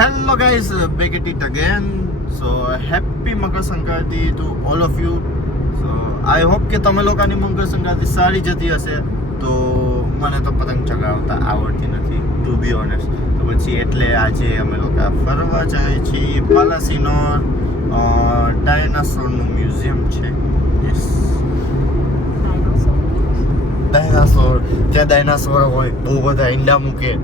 Hello guys, back at it again. So happy Makar Sankranti to all of you. So I hope કે તમે લોકોની મકર સંક્રાંતિ સારી જતી હશે. તો મને તો પતંગ ચગાવતા આવડતી નથી ટુ બી ઓનેસ્ટ. તો પછી એટલે આજે અમે લોકો ફરવા જાય છીએ પાલાસીનોર ડાયનાસોરનું મ્યુઝિયમ છે. Yes, dinosaur. ત્યાં ડાયનાસોર હોય, બહુ બધા ઈંડા મૂકે.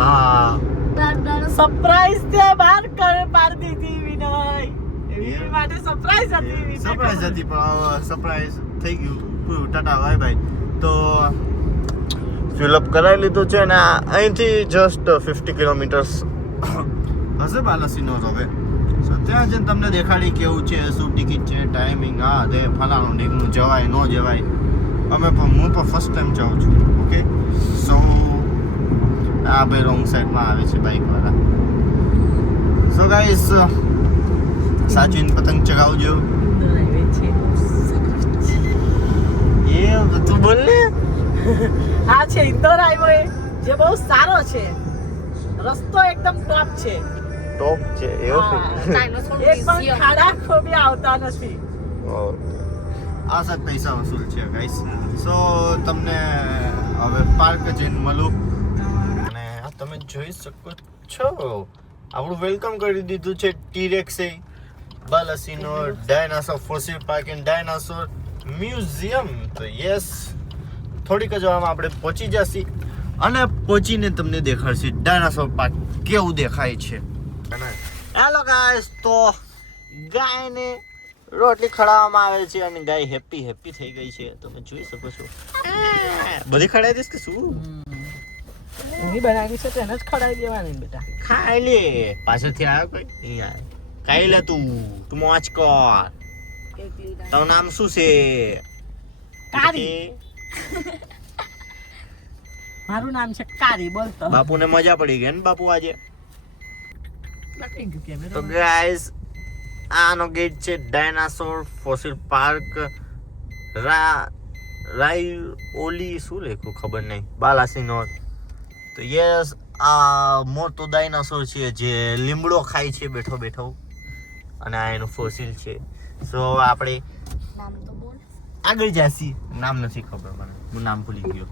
હા, સરપ્રાઈઝ તે બહાર પાડી દીધી વિનય. એવી માટે સરપ્રાઈઝ હતી. સરપ્રાઈઝ હતી પણ સરપ્રાઈઝ થઈ ગયું પૂરું. Tata bye bye. તો ફિલઅપ કરાવી લીધું છે ને અહીંથી જસ્ટ 50 કિલોમીટર્સ હશે બાલાસિનોર. હવે ત્યાં જઈને તમને દેખાડી કેવું છે, શું ટિકિટ છે, ટાઈમિંગ, હા તે ફલાણું ઢીકનું, જવાય ન જવાય. હું પણ ફર્સ્ટ ટાઈમ જાઉં છું. ઓકે, સો આ ભાઈ રોંગ સાઈડમાં આવે છે બાઇકવાળા. સો ગાઈસ, સાચવીને પતંગ ચગાવજો. એ તું બોલ ને. આ છે ઇન્દોર હાઈવે, જે બહુ સારો છે. રસ્તો એકદમ ટોપ છે. ટોપ છે એવો. એક પણ ખાડા ખોબી આવતા નથી. આ સાત પૈસા વસૂલ છે ગાઈસ. સો તમને હવે પાર્ક જઈને મળું. અને આ તમે જોઈ શકો છો આપણું વેલકમ કરી દીધું છે ટીરેક્સે. Balasinor dinosaur fossil park and dinosaur museum. તો યસ, થોડીક જ વારમાં આપણે પહોંચી જશી અને પહોંચીને તમને દેખાડશે ડાયનાસોર પાર્ક કેવું દેખાય છે. હેલો ગાઈસ, તો ગાયને રોટલી ખવડાવવામાં આવે છે અને ગાય હેપી થઈ ગઈ છે. તમે જોઈ શકો છો. બધી ખવડાવી દઈશ કે શું? એની બનાવી છે તેને જ ખવડાવી દેવાની બેટા. ખાઈ લે. પાછળથી આવ્યો કોઈ નહીં આવે. ખાઈ લે તું મોજ કર. તારું નામ શું છે? કારી. મારું નામ છે કારી. બોલતો બાપુને મજા પડી ગઈ ને બાપુ આજે. તો તો ગાઈસ, આનો ગેટ છે ડાયનાસોર ફોસિલ પાર્ક રાયઓલી, શું લખ્યું ખબર નહીં, બાલાસિનોર. તો યસ, આ મોટો ડાયનાસોર છે જે લીમડો ખાય છે બેઠો બેઠો, અને આ એનું ફોસિલ છે. સો આપણે આગળ જાસી. નામ નથી ખબર મને, હું નામ ભૂલી ગયો.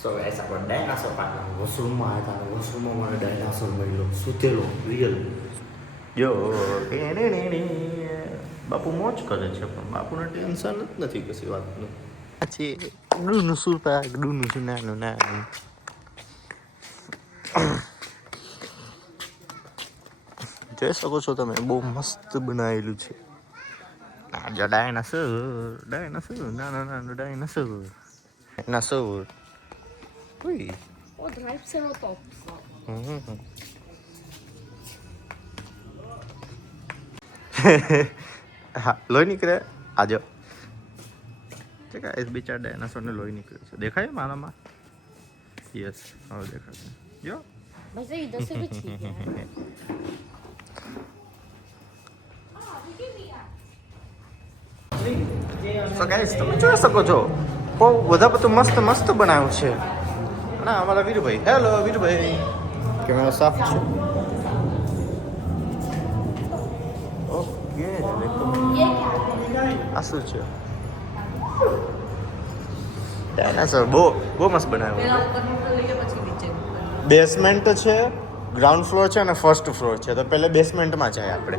સો ગાઈસ, આપણે ડાયનાસોર પાર્કના વોશરૂમમાં આવ્યા હતા. વોશરૂમમાં મને ડાયનાસોર મળ્યો સૂતેલો રિયલ. જો બાપુ મોજ કરે છે, પણ બાપુને ટેન્શન જ નથી કશી વાતનું. પછી ડૂનું શું પાક, ડૂનું શું નાનું નાનું. જોઈ શકો છો તમે, બહુ મસ્ત બનાવેલું છે. ડાયનાસોર નાનું નાનું ડાયનાસોર. Ui. O Triceratops. હા, લોહી નીકળે. આજો ગાઈસ, બિચારા ડાયનાસોરને લોહી નીકળે છે. દેખાય મારામાં? યસ, હવે દેખાશે. જો Mas aí, dá cervetinha. So guys, તમે જોઈ શકો છો બહુ બધા બધું મસ્ત બનાવ્યું છે. ના, અમારા વીરભાઈ. હેલો વીરભાઈ, કેમેરા સાફ છે. ઓકે, આ શું છે? ડાયનાસોર બહુ મસ્ત બનાવ્યું. બેસમેન્ટ છે, ગ્રાઉન્ડ ફ્લોર છે અને ફર્સ્ટ ફ્લોર છે. તો પહેલા બેસમેન્ટમાં જાય આપણે.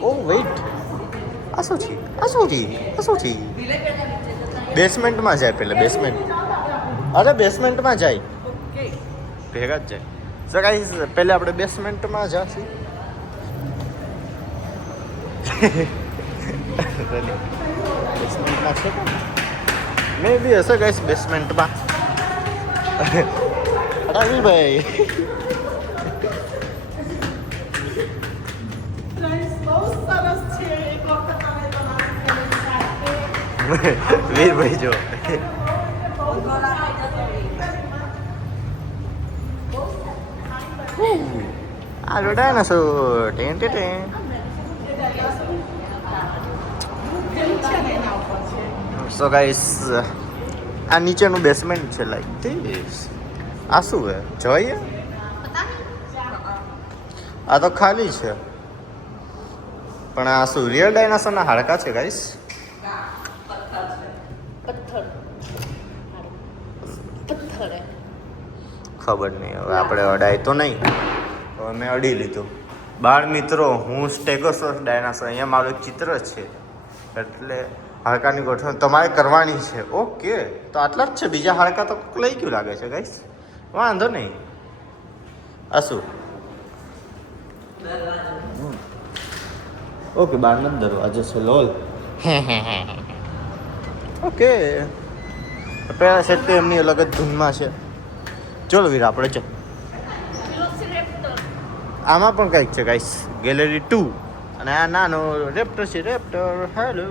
ઓ વેઇટ, આ શું છે? બેસમેન્ટમાં જાય પહેલા. બેસમેન્ટ, અરે બેસમેન્ટમાં જાય, ભેગા જ જાય. સો ગાઈસ, પહેલા આપણે બેસમેન્ટમાં જઈશું. બેસમેન્ટમાં છે મે બી હશે ગાઈસ, બેસમેન્ટમાં. રવિભાઈ, વીરભાઈ જો આ ડાયનાસોર. સો ગાઈસ, આ નીચેનું બેસમેન્ટ છે લાઈક ધીસ. આ શું હે જોઈએ આ તો ખાલી છે પણ આ શું રિયલ ડાયનાસોરના હાડકા છે ગાઈસ પથ્થર પથ્થર હે ખબર નહીં હવે આપણે અડાય તો નહીં હવે મેં અડી લીધું બાળ મિત્રો હું સ્ટેગોસોરસ ડાયનાસોર અહીંયા મારું એક ચિત્ર છે એટલે હાડકાની ગોઠવણ તમારે કરવાની છે ઓકે તો આટલા જ છે બીજા હાડકા તો લઈ ગયું લાગે છે ગાઈસ વાંધો નહીં આ શું ઓકે બહારનો જ દરવાજો છે લોલ ઓકે પહેલા સેટ તો એમની અલગ જ ધૂનમાં છે ચલો વીર આપણે ચાલ આમાં પણ કંઈક છે ગાઈસ ગેલેરી 2 અને આ નાનો રેપ્ટર છે રેપ્ટર હેલો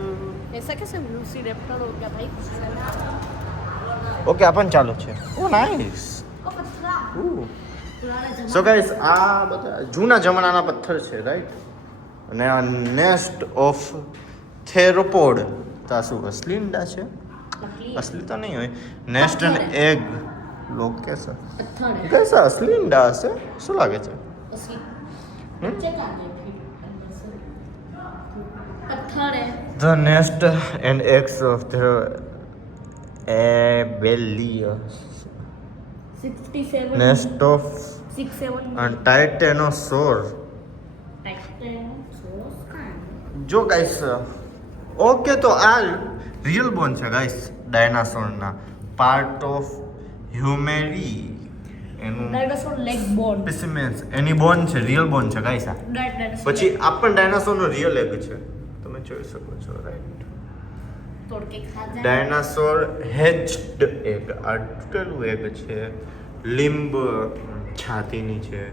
ऐसा कैसे लूसी रेप्टर हो गया भाई ઓકે આ પણ ચાલુ છે ઓ નાઈસ ओ पथरा पुराना जमाना સો ગાઈસ આ બધા જૂના જમાનાના પથ્થર છે રાઈટ અને આ નેસ્ટ ઓફ થેરોપોડ તો આ શું અસલી ઈંડા છે नकली असली तो नहीं हुई नेस्ट एंड एग लोग कैसा पत्थर है कैसा असली ઈંડા હશે શું લાગે છે असली बच्चे का है फिर अंदर से पत्थर है the nest and eggs of the abelisaurus 67 nest of 67 and titanosaur titanosaurus का है જો ગાઈસ ઓકે તો આ રિયલ બોન છે ગાઈસ ડાયનાસોરના પાર્ટ ઓફ હ્યુમેરી એનું डायनासोर लेग बोन સ્પેસિમેન્સ એની બોન છે રિયલ બોન છે ગાઈસ આ डायनासोर પછી આ પણ ડાયનાસોરનો રિયલ એગ છે તમે જોઈ શકો છો રાઈટ तोड़ के खा जाए ડાયનાસોર હેજ્ડ એગ આ તૂટેલું એગ છે લિંબ છાતીની છે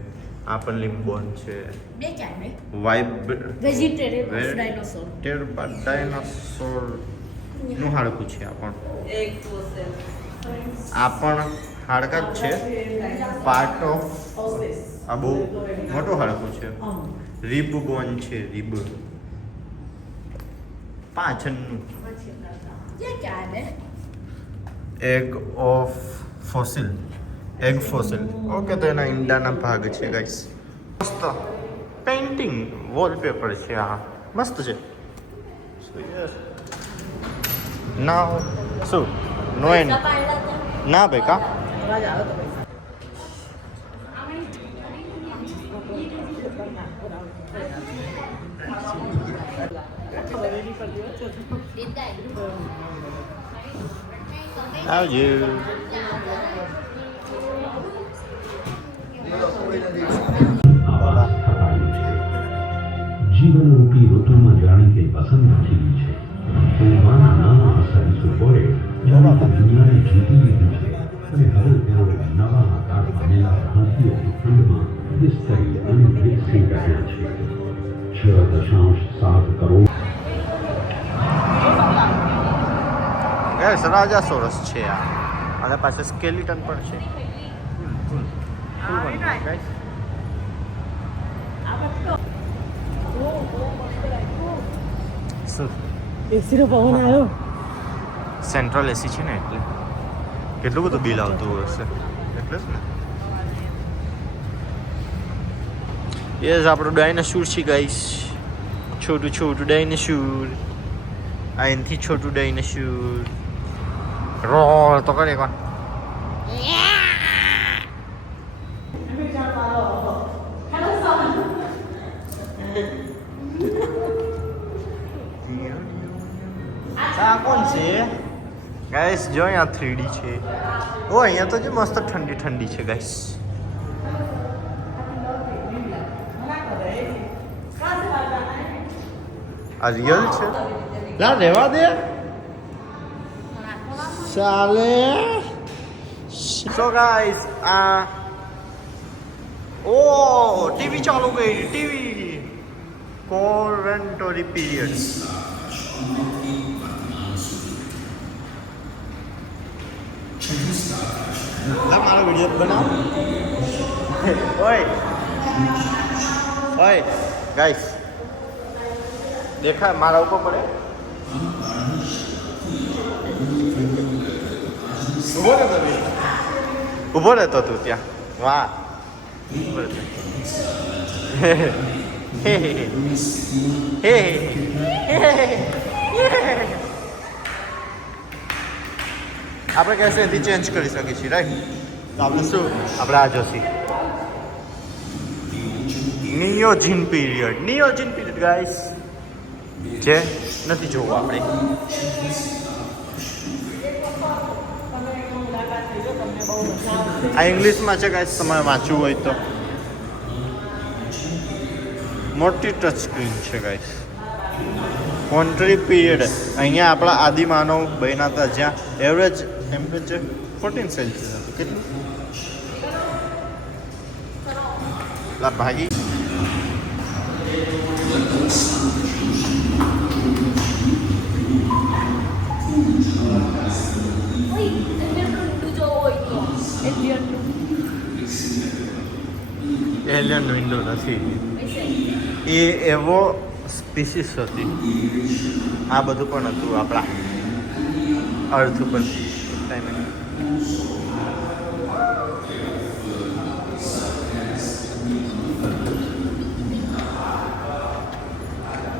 આ પણ લિંબ બોન છે ये क्या है vibe vegetarian of dinosaur dinosaur નું હાડકું છે આ પણ આ પણ હાડકા જ છે પાર્ટ ઓફ આ બહુ મોટું હાડકું છે રીબ બોન છે રીબ પાછળનું ये क्या है egg of fossil egg fossil okay તો એના ઈંડાના ભાગ છે ગાઈસ મસ્ત પેઇન્ટિંગ વોલપેપર છે આ મસ્ત છે સો યસ નાવ શું નો એન્ડ ના ભાઈ કા અવાજ આવે તો ભાઈ આવજો જીવન રૂપી ઋતુમાં જાણે કે પસંદ ખીલી છે તેવામાં નાના સરીસૃપોએ જાણે કે દુનિયાને જીતી લીધી છે અને હવે તેઓ નવા આકાર પામેલા હાથીઓની ઠંડમાં વિસ્તરી અને વિકસી રહ્યા છે 6.7 કરોડ ગાઈસ રાજાસોરસ છે આ અને પાછળ સ્કેલિટન પણ છે ગાઈસ શું એસી નો પવન આવ્યો સેન્ટ્રલ એસી છે ને એટલે કેટલું બધું બિલ આવતું હશે એટલે જ ને યસ આપણું ડાયનાસોર છે ગાઈસ છોટું છોટું ડાયનાસોર આ એનથી છોટું ડાયનાસોર રોલ તો કરે કોણ આ કોણ છે ગાઈસ જો અહીંયા 3D છે ઓ અહીંયા તો જે મસ્ત ઠંડી ઠંડી છે ગાઈસ આ રિયલ છે લા રહેવા દે ચાલે સો ગાઈસ આ ઓ ટીવી ચાલુ ગઈ ટીવી કોરેન્ટરી પીરિયડ્સ લા મારો વિડિયો બનાવ ઓય ઓય ગાઈસ દેખા મારા ઉપર પડે ઉભો રહે તમે ઊભો રહેતો તું ત્યાં વાહ ઊભો રહેતો. હે હે હે હે આપણે કહેશે એથી ચેન્જ કરી શકીએ છીએ રાઈટ. તો આપણે શું આપણે આ જોશી નિયોજિન પીરિયડ ગાઈસ જે નથી જોવું આપણે. આ ઇંગ્લિશમાં છે ગાઈસ, તમારે વાંચવું હોય તો. મોટી ટચ સ્ક્રીન છે ગાઈસ. કોન્ટ્રી પીરિયડ અહીંયા આપણા આદિમાનવ બન્યા હતા જ્યાં એવરેજ ટેમ્પરેચર 14 સેલ્સિયસ હતું. કેટલું લા ભાગી એલિયન વિન્ડો નથી, એ એવો સ્પીસીસ હતી. આ બધું પણ હતું આપણા અર્થ ઉપર ટાઈમે.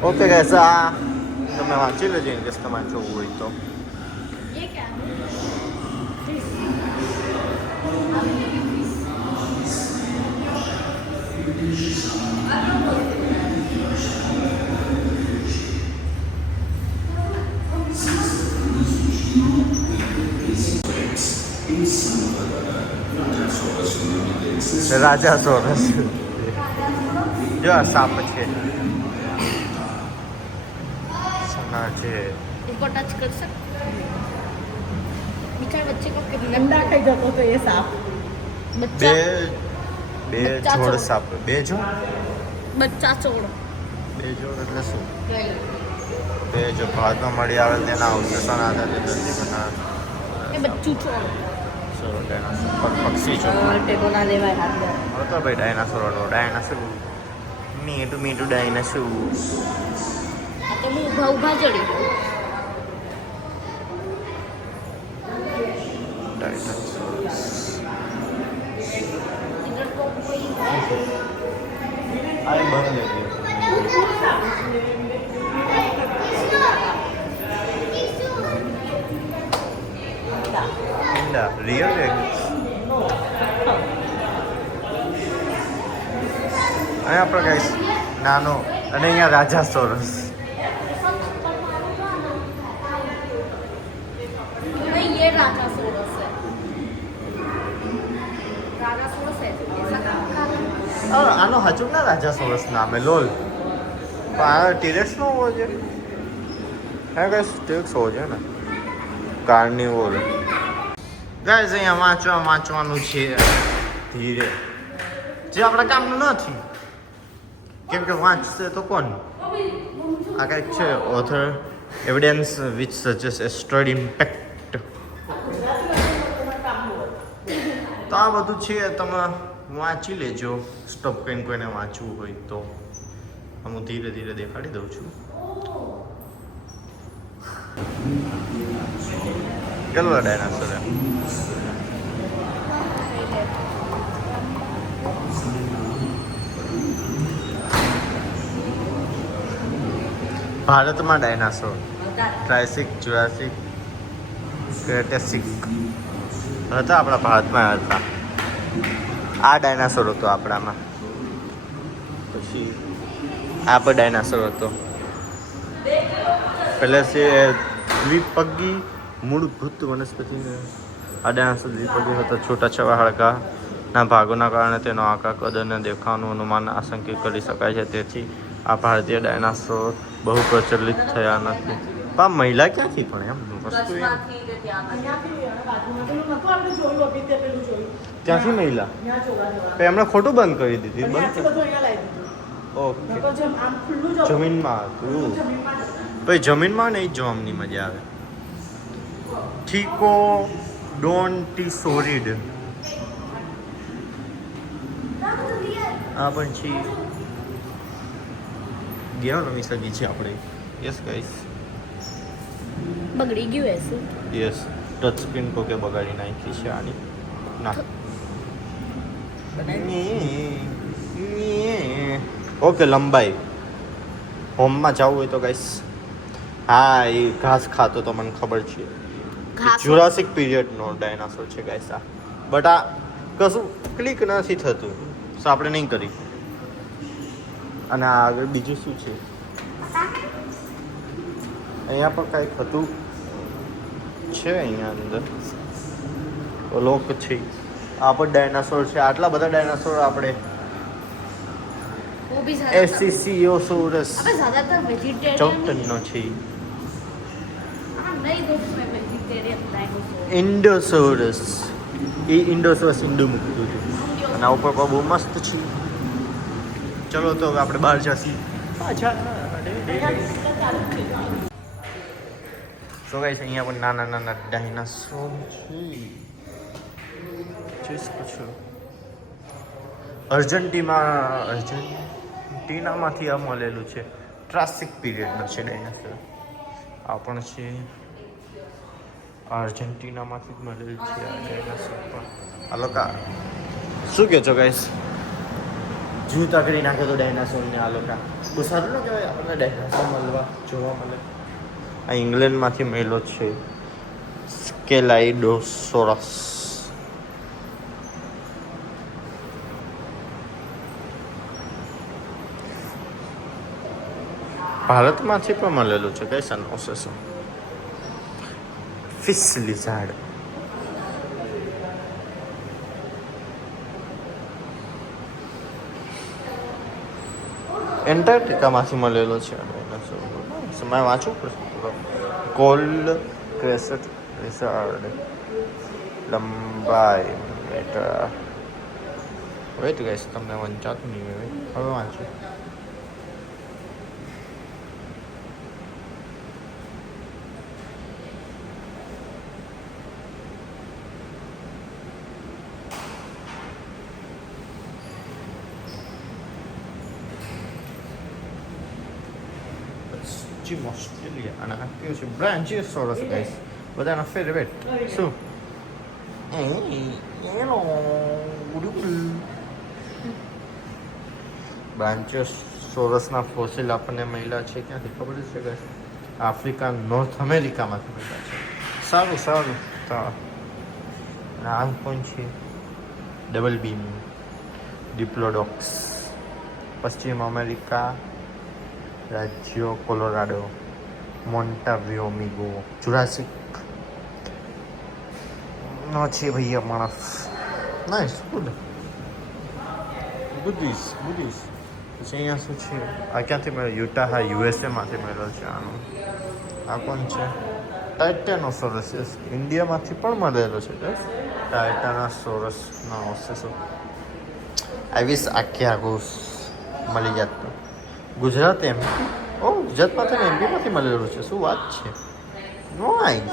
ઓકે ગાઈસ, આ તમે વાંચી લેજો ઇન કેસ તમારે જોવું હોય તો. ये क्या है? રાજા સોરસ જો આ સાપ છે સના છે. इसको टच कर सकते बिचारे बच्चे को कितना અંડા ખાઈ જતો તો એ સાપ. बच्चा બે બચ્ચા જોડ ચોર. સાપ. બે જોડ એટલે શું? બે જો ભાતમાં મળી આવે તેના અવશેષણ આધારે ધરતી બનાવે. ये बच्चू छोड़ પક્ષી છો ટેકો ના લેવાય હાથ દે. હવે તો ભાઈ ડાયનાસોર મીઠું ડાયનાસોર. तो मैं उभा चढ़ी गई इधर तो कोई આ બંધ લેતી ઈંડા રિયલ અહીંયા આપણે ગાઈસ નાનો અને અહીંયા રાજા સોરસ. नहीं ये राजा सोरस है राजा सोरस है ऐसा આનો હજુ ના રાજા સોરસ નામ હે લોલ. પણ આ ટીરેક્સ નો હોવો જોઈએ. હા ગાઈસ ટીરેક્સ હોવો જોઈએ ને. કાર્નિવોર. ગાઈસ અહીંયા વાંચવાનું છે ધીરે, જે આપણા કામનું નથી. કેમ કે વાંચશે તો કોણ? આ કંઈક છે other evidence which suggest a study impact. તો આ બધું છે, તમે વાંચી લેજો સ્ટોપ કરીને કોઈને વાંચવું હોય તો. હું ધીરે ધીરે દેખાડી દઉં છું. કેટલા ડાયનાસોર એમ ભારતમાં ડાયનાસોર ટ્રાયસિક, જ્યુરાસિક, ક્રેટેસિક હતા આપણા ભારતમાં હતા. આ ડાયનાસોર હતો આપણામાં. પછી આ પણ ડાયનાસોર હતો. પહેલા છે દ્વિપગી મૂળભૂત વનસ્પતિ. આ ડાયનાસોર દ્વિપગી હતો. છૂટા છવા હાડકાના ભાગોના કારણે તેનો આકાર, કદ અને દેખાવનું અનુમાન આશંકિત કરી શકાય છે. તેથી આ ભારતીય ડાયનાસોર બહુ પ્રચલિત થયા નથી. પણ આ મહિલા ક્યાંથી પણ એમ વસ્તુ એમ ત્યાંથી મહિલા તો એમણે ખોટું બંધ કરી દીધી. બંધ ઓકે જમીનમાં હતું. પછી જમીનમાં નહીં જોવાની મજા આવે. ઠીકો ડોન્ટીસોરિડ આ પણ છે. ગયા નવી સગી છે આપણે. યસ ગાઈસ બગડી ગયું એસું યસ ટચ સ્ક્રીન કોકે બગાડી નાખી છે આની. ના ઓકે લંબાઈ હોમમાં જવું હોય તો ગાઈસ હા એ ઘાસ ખાતો તો મને ખબર છે જુરાસિક પીરિયડનો ડાયનાસોર છે ગાઈસ આ બટ આ કશું ક્લિક નથી થતું સો આપણે નહીં કરી અને આ આગળ બીજું શું છે અહીંયા પણ કાંઈક હતું છે અહીંયા અંદર લોક છે આ પણ ડાયનાસોર છે આટલા બધા ડાયનાસોર આપણે वो भी એસિસિયોસોરસ अबे ज्यादातर वेजिटेरियन 14 टनનો છે नहीं दोस्त मैं वेजिटेरियन डायनासोर ઇન્ડોસોરસ એ ઇન્ડોસોરસ ઇન્ડો મૂકતું હતું અને આ ઉપર પણ બહુ મસ્ત છે ચલો તો હવે આપણે બહાર જશું પાછા સો ગાઈસ અહીંયા પણ નાના નાના ડાયનાસોર છે જોઈ શકો છો અર્જેન્ટિનામાંથી આ મળેલું છે ટ્રાસિક પીરિયડનો છે ડાયનાસોર આ પણ છે અર્જેન્ટિનામાંથી જ મળેલું છે આ ડાયનાસોર પણ આ લોકો શું કહો છો ગાઈસ જૂતા કરી નાખે તો ડાયનાસોરને આ લોકો બહુ સારું ન કહેવાય આપણને ડાયનાસોર જોવા મળે આ ઇંગ્લેન્ડમાંથી મળેલો છે સ્કેલાઇડોસોરસ ભારતમાંથી પણ મળેલું છે કઈ સનોસેસો ફિશ લિઝાર્ડ એન્ટાર્કટિકામાંથી મળેલો છે સમય વાંચવું પડશે કોલ્ડ ક્રેસેટ લિઝાર્ડ લંબાઈ મીટર વેટ ગાઈસ તમને વંચાતું નહીં હોય હવે વાંચું પશ્ચિમ ઓસ્ટ્રેલિયા અને આ કયું છે બ્રાન્ચિયોસોરસ ગાઈસ બધાના ફેવરેટ શું બ્રાન્ચિયોસોરસના ફોસિલ આપણને મળ્યા છે ક્યાંથી ખબર છે ગાઈસ આફ્રિકા નોર્થ અમેરિકામાંથી મળ્યા છે સારું સારું તો આ કોણ છે ડબલ બીમ ડિપ્લોડોક્સ પશ્ચિમ અમેરિકા રાજ્યો કોલોરાડો મોન્ટાવ્યોમિગો જુરાસિક નો છે ભૈયા માણસ નાઇસ ગુડ બુદ્ધિસ પછી અહીંયા શું છે આ ક્યાંથી મળ્યો યુટાહા યુએસએમાંથી મળ્યો છે આનું આ કોણ છે ટાઇટેનોસોરસ ઇન્ડિયામાંથી પણ મળેલો છે ટાઇટેનોસોરસ ના ઓસેસો આવીશ આખી આખું મળી જતું ગુજરાત એમ ઓ ગુજરાતમાંથી ને એમપીમાંથી મળેલું છે શું વાત છે નાઇસ